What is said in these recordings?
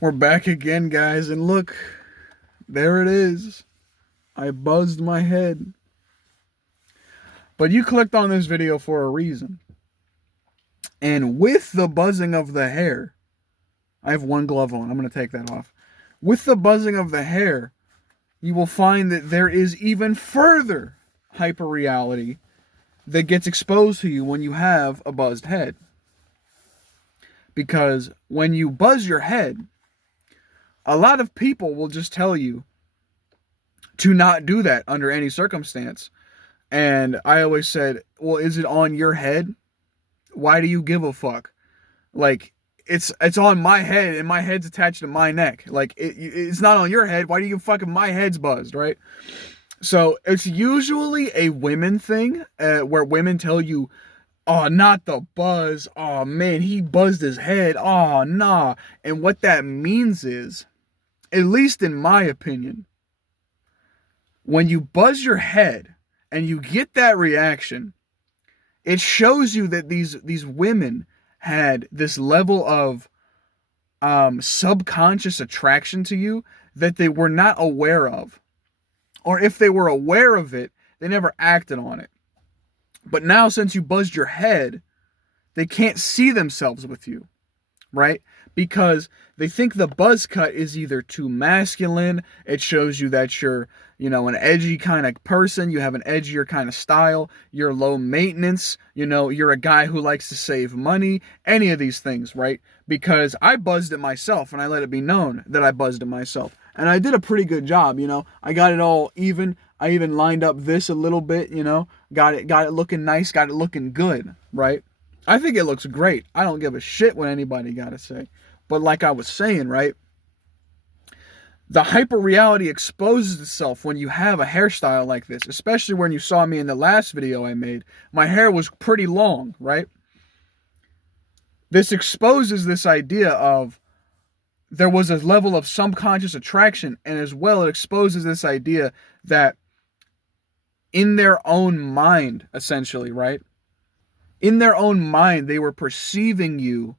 We're back again, guys, and look, there it is. I buzzed my head. But you clicked on this video for a reason. And with the buzzing of the hair, I have one glove on. I'm going to take that off. With the buzzing of the hair, you will find that there is even further hyperreality that gets exposed to you when you have a buzzed head. Because when you buzz your head, a lot of people will just tell you to not do that under any circumstance. And I always said, well, is it on your head? Why do you give a fuck? Like, it's on my head, and my head's attached to my neck. Like, it's not on your head. Why do you fucking, my head's buzzed, right? So it's usually a women thing, where women tell you, oh, not the buzz. Oh, man, he buzzed his head. Oh, nah. And what that means is, at least in my opinion, when you buzz your head and you get that reaction, it shows you that these women had this level of subconscious attraction to you that they were not aware of. Or if they were aware of it, they never acted on it. But now, since you buzzed your head, they can't see themselves with you, right? Because they think the buzz cut is either too masculine. It shows you that you're, an edgy kind of person. You have an edgier kind of style. You're low maintenance. You're a guy who likes to save money. Any of these things, right? Because I buzzed it myself, and I let it be known that I buzzed it myself. And I did a pretty good job, I got it all even. I even lined up this a little bit, got it looking nice, got it looking good, right? I think it looks great. I don't give a shit what anybody got to say. But like I was saying, right? The hyperreality exposes itself when you have a hairstyle like this, especially when you saw me in the last video I made. My hair was pretty long, right? This exposes this idea of there was a level of subconscious attraction, and as well it exposes this idea that in their own mind, essentially, right? In their own mind, they were perceiving you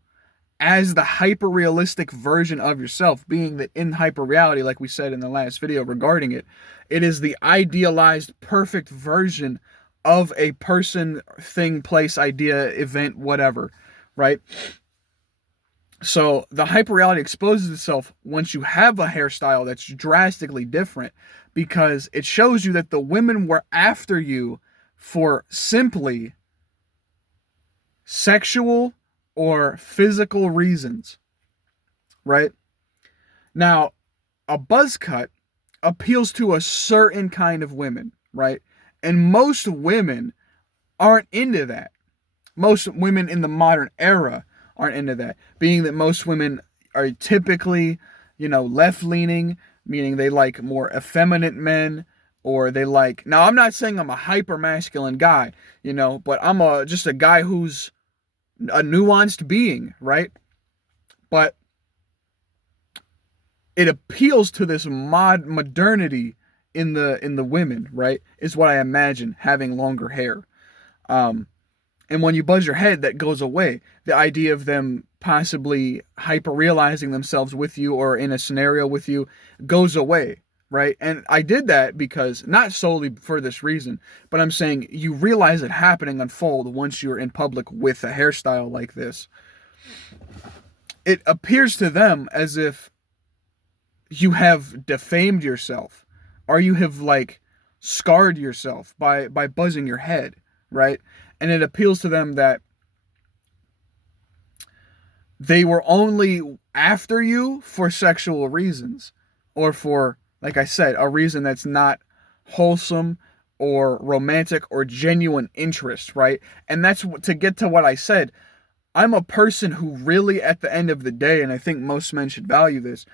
as the hyper-realistic version of yourself, being that in hyper-reality, like we said in the last video regarding it, it is the idealized, perfect version of a person, thing, place, idea, event, whatever, right? So the hyper-reality exposes itself once you have a hairstyle that's drastically different, because it shows you that the women were after you for simply sexual or physical reasons, right? Now, a buzz cut appeals to a certain kind of women, right? And most women aren't into that. Most women in the modern era aren't into that, being that most women are typically, left-leaning, meaning they like more effeminate men, or they like, now I'm not saying I'm a hyper-masculine guy, but I'm just a guy who's a nuanced being, right? But it appeals to this modernity in the women, right? Is what I imagine, having longer hair. And when you buzz your head, that goes away. The idea of them possibly hyper realizing themselves with you or in a scenario with you goes away, right? And I did that because, not solely for this reason, but I'm saying you realize it happening unfold once you're in public with a hairstyle like this. It appears to them as if you have defamed yourself, or you have scarred yourself by buzzing your head, right? And it appeals to them that they were only after you for sexual reasons, or for, like I said, a reason that's not wholesome or romantic or genuine interest, right? And that's to get to what I said. I'm a person who really, at the end of the day, and I think most men should value this,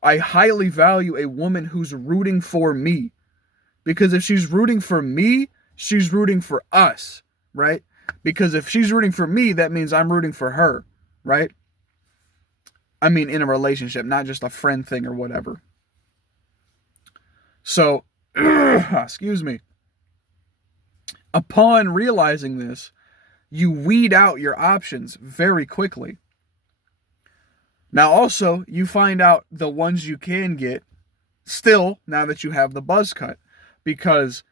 I highly value a woman who's rooting for me. Because if she's rooting for me, she's rooting for us, right? Because if she's rooting for me, that means I'm rooting for her, right? I mean, in a relationship, not just a friend thing or whatever. So, excuse me. Upon realizing this, you weed out your options very quickly. Now, also, you find out the ones you can get still now that you have the buzz cut. Because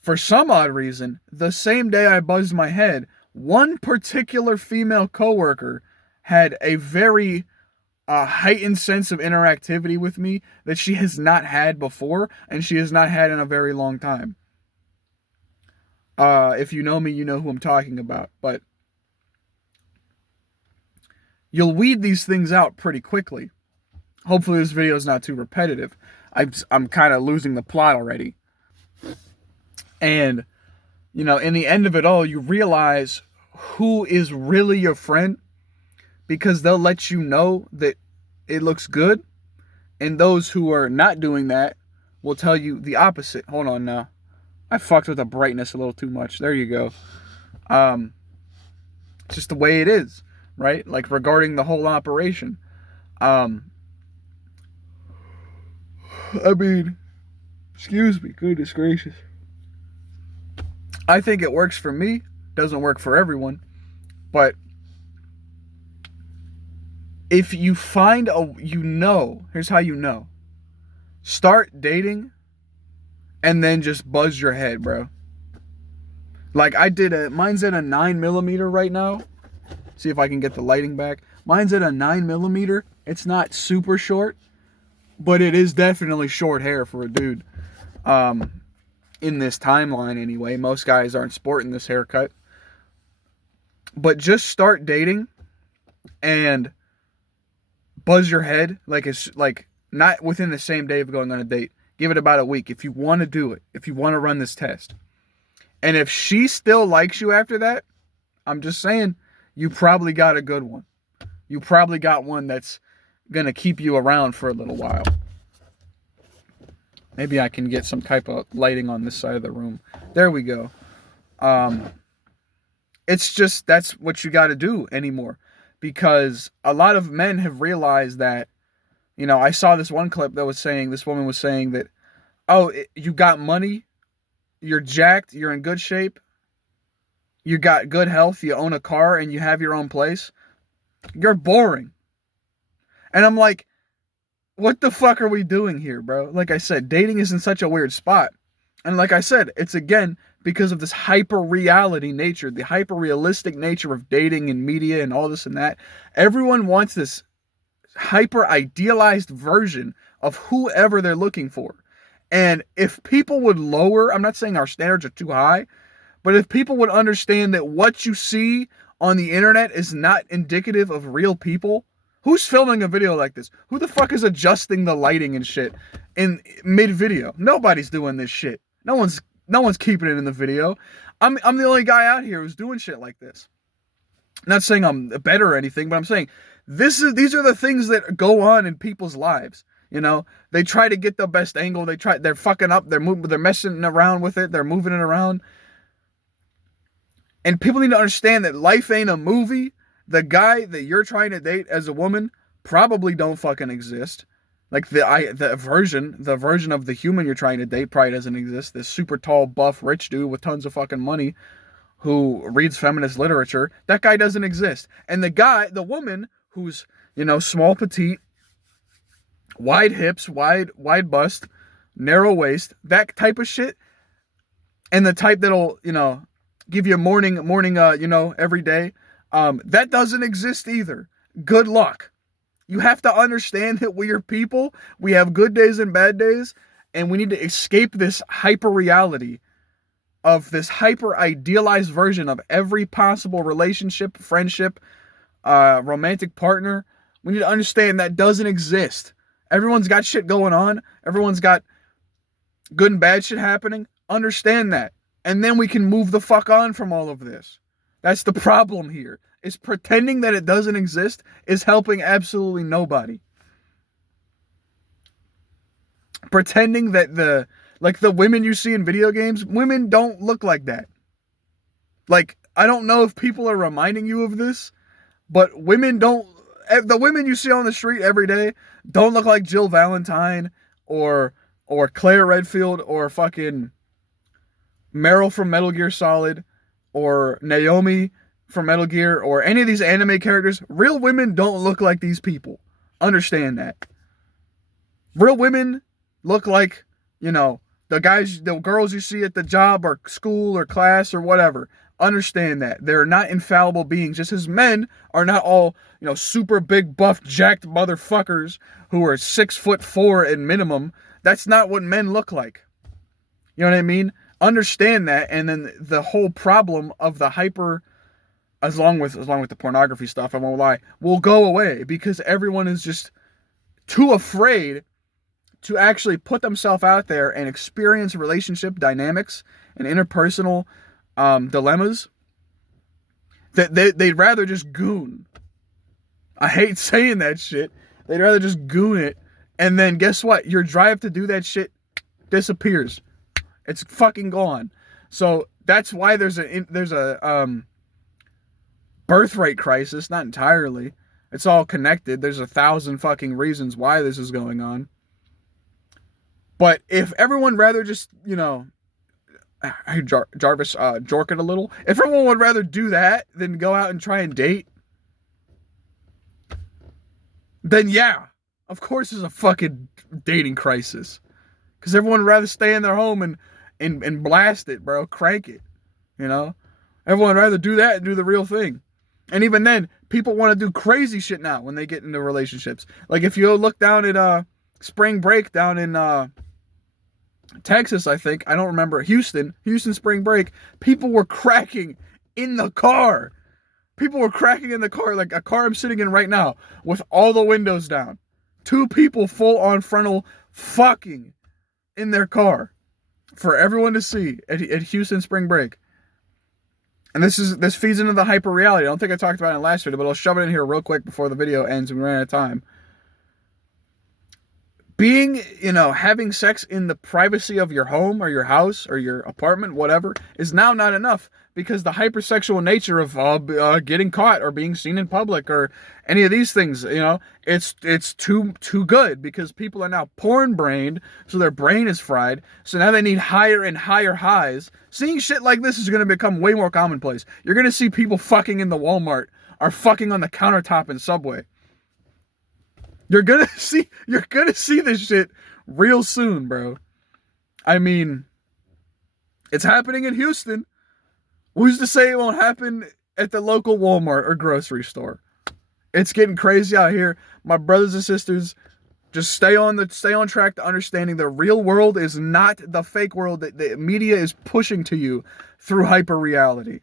for some odd reason, the same day I buzzed my head, one particular female coworker had a very heightened sense of interactivity with me that she has not had before, and she has not had in a very long time. If you know me, you know who I'm talking about. But you'll weed these things out pretty quickly. Hopefully this video is not too repetitive. I'm kind of losing the plot already. And, you know, in the end of it all, you realize who is really your friend, because they'll let you know that it looks good. And those who are not doing that will tell you the opposite. Hold on now. I fucked with the brightness a little too much. There you go. It's just the way it is, right? Like regarding the whole operation. I mean, excuse me, goodness gracious. I think it works for me. Doesn't work for everyone. But if you find here's how you know. Start dating and then just buzz your head, bro. Like mine's at a 9mm right now. See if I can get the lighting back. Mine's at a 9mm. It's not super short, but it is definitely short hair for a dude. In this timeline anyway. Most guys aren't sporting this haircut. But just start dating and buzz your head like it's like not within the same day of going on a date. Give it about a week if you want to do it, if you want to run this test. And if she still likes you after that, I'm just saying, you probably got a good one. You probably got one that's going to keep you around for a little while. Maybe I can get some type of lighting on this side of the room. There we go. It's just, that's what you got to do anymore. Because a lot of men have realized that, you know, I saw this one clip that was saying, this woman was saying that, oh, you got money, you're jacked, you're in good shape, you got good health, you own a car, and you have your own place. You're boring. And I'm like, what the fuck are we doing here, bro? Like I said, dating is in such a weird spot. And like I said, it's again because of this hyper-reality nature, the hyper-realistic nature of dating and media and all this and that. Everyone wants this hyper-idealized version of whoever they're looking for. And if people would lower, I'm not saying our standards are too high, but if people would understand that what you see on the internet is not indicative of real people. Who's filming a video like this? Who the fuck is adjusting the lighting and shit in mid-video? Nobody's doing this shit. No one's keeping it in the video. I'm the only guy out here who's doing shit like this. Not saying I'm better or anything, but I'm saying these are the things that go on in people's lives. You know, they try to get the best angle. They're fucking up. They're messing around with it. They're moving it around. And people need to understand that life ain't a movie. The guy that you're trying to date as a woman probably don't fucking exist. Like the version of the human you're trying to date probably doesn't exist. This super tall, buff, rich dude with tons of fucking money who reads feminist literature, that guy doesn't exist. And the woman who's, you know, small, petite, wide hips, wide bust, narrow waist, that type of shit, and the type that'll, you know, give you a morning, you know, every day, that doesn't exist either. Good luck. You have to understand that we are people. We have good days and bad days, and we need to escape this hyper reality of this hyper idealized version of every possible relationship, friendship, romantic partner. We need to understand that doesn't exist. Everyone's got shit going on. Everyone's got good and bad shit happening. Understand that. And then we can move the fuck on from all of this. That's the problem here. Is pretending that it doesn't exist is helping absolutely nobody. Pretending that the women you see in video games, women don't look like that. Like, I don't know if people are reminding you of this, but the women you see on the street every day don't look like Jill Valentine or Claire Redfield or fucking Meryl from Metal Gear Solid or Naomi from Metal Gear or any of these anime characters. Real women don't look like these people. Understand that. Real women look like, the girls you see at the job or school or class or whatever. Understand that. They're not infallible beings, just as men are not all, super big, buff, jacked motherfuckers who are 6'4" in minimum. That's not what men look like. You know what I mean? Understand that, and then the whole problem of the hyper, along with the pornography stuff, I won't lie, will go away, because everyone is just too afraid to actually put themselves out there and experience relationship dynamics and interpersonal dilemmas, that they'd rather just goon. I hate saying that shit. They'd rather just goon it, and then guess what? Your drive to do that shit disappears. It's fucking gone. So that's why there's a birth rate crisis. Not entirely. It's all connected. There's 1,000 fucking reasons why this is going on. But if everyone rather just, Jarvis jork it a little. If everyone would rather do that than go out and try and date, then yeah, of course there's a fucking dating crisis. Because everyone would rather stay in their home and blast it, bro. Crank it, Everyone would rather do that and do the real thing. And even then, people want to do crazy shit now when they get into relationships. Like if you look down at spring break down in Texas, I think. I don't remember. Houston spring break. People were cracking in the car. People were cracking in the car, like a car I'm sitting in right now, with all the windows down. 2 people full on frontal fucking in their car for everyone to see at Houston spring break. And this feeds into the hyper reality. I don't think I talked about it in the last video, but I'll shove it in here real quick before the video ends and we run out of time. Being, having sex in the privacy of your home or your house or your apartment, whatever, is now not enough, because the hypersexual nature of getting caught or being seen in public or any of these things, it's too good, because people are now porn brained, so their brain is fried. So now they need higher and higher highs. Seeing shit like this is going to become way more commonplace. You're going to see people fucking in the Walmart or fucking on the countertop in Subway. You're gonna see this shit real soon, bro. I mean, it's happening in Houston. Who's to say it won't happen at the local Walmart or grocery store? It's getting crazy out here. My brothers and sisters, just stay on track to understanding the real world is not the fake world that the media is pushing to you through hyper reality.